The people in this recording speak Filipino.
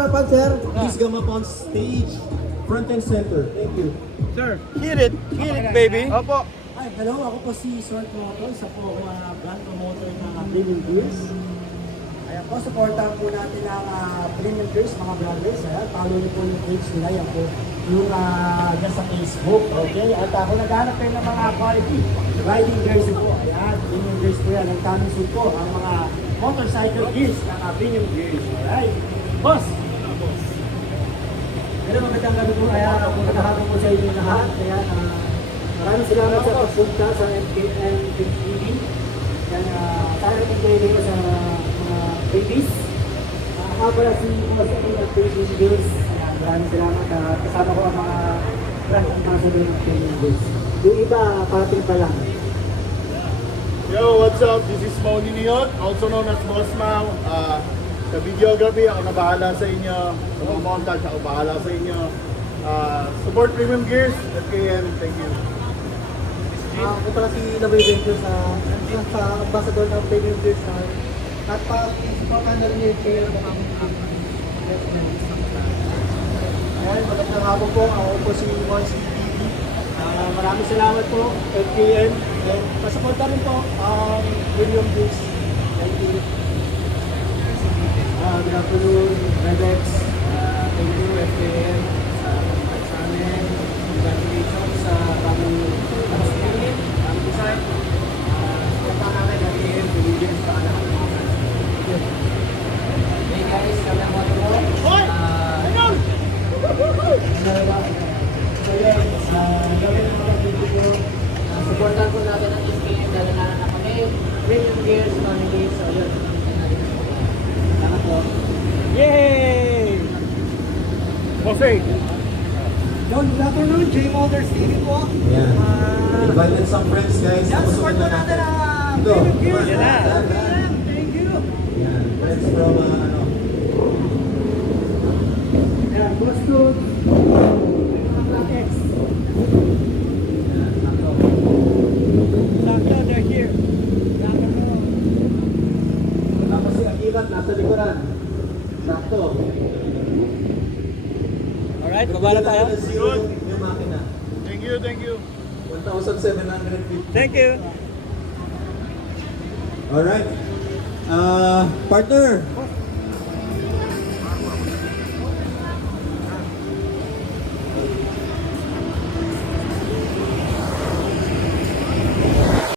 Sir, please come up on stage, front and center. Thank you. Sir, hit it, baby. Opo. Hi, hello. Ako po si Swart Moto. Isa po ako brand promoter ng Premium Gears. Ayan po, supportan po natin ang Premium Gears, mga brothers. Ayan, follow niyo po yung page nila. Yan po yung dyan sa Facebook. Okay? At ako naghanap kayo ng mga quality riding gears po. Ayan, Premium Gears po yan. Ang tamang suit po, ang mga motorcycle gears ng Premium Gears. Alright. Boss! Pero magandang gabi po. Ayan, magandang po sa inyo lahat. Ayan, maraming salamat sa pagpunta sa MKM TV. Yan, tayo enjoy dito sa mga babies. Ako pala si Boss at Babies Girls. Maraming salamat. Kasama ko ang mga brand ambassador ng Babies Girls. Yung iba, parating pa lang. Yo, what's up? This is Mauni Niot, also known as Boss Mau. Sa videography, ako na bahala sa inyo. Sa mga montage, ako bahala sa inyo. Support Premium Gears, FKM, thank you. Ako pala si Laboy Ventures sa ambassador ng Premium Gears. At pa-supportan na rin yung kayo ng aming Ayan, magandang hapon po. Ako po si Monsi TV. Maraming salamat po, FKM. And pasuporta rin po ang Premium Gears. Thank you. Good afternoon, Redex. Thank you, FKM. Sa amin, congratulations sa bagong spirit, bagong design. Sa namin, FKM, bumigyan sa lahat ng mga fans. Thank you. Hey guys, kami ang mga tumo. Hoy! Ayun! So yan, gawin ang mga video. Supportan po natin ang FKM dahil na kami. Premium Gears, family. So yun. Salamat po. Yay! Jose! Good afternoon, J Motors TV po. Yan. Invited some friends, guys. Yan, support po natin ang Premium Gears. Yan na. Thank you. Yan. Friends from, Yan, Boss Good. Black X. Yan. Ako. Sakto, they're here. Tapos si Akirat, nasa likuran. Sakto. Alright, babala tayo. Zero yung makina. Thank you, thank you. 1,750. Thank you. Alright. Partner,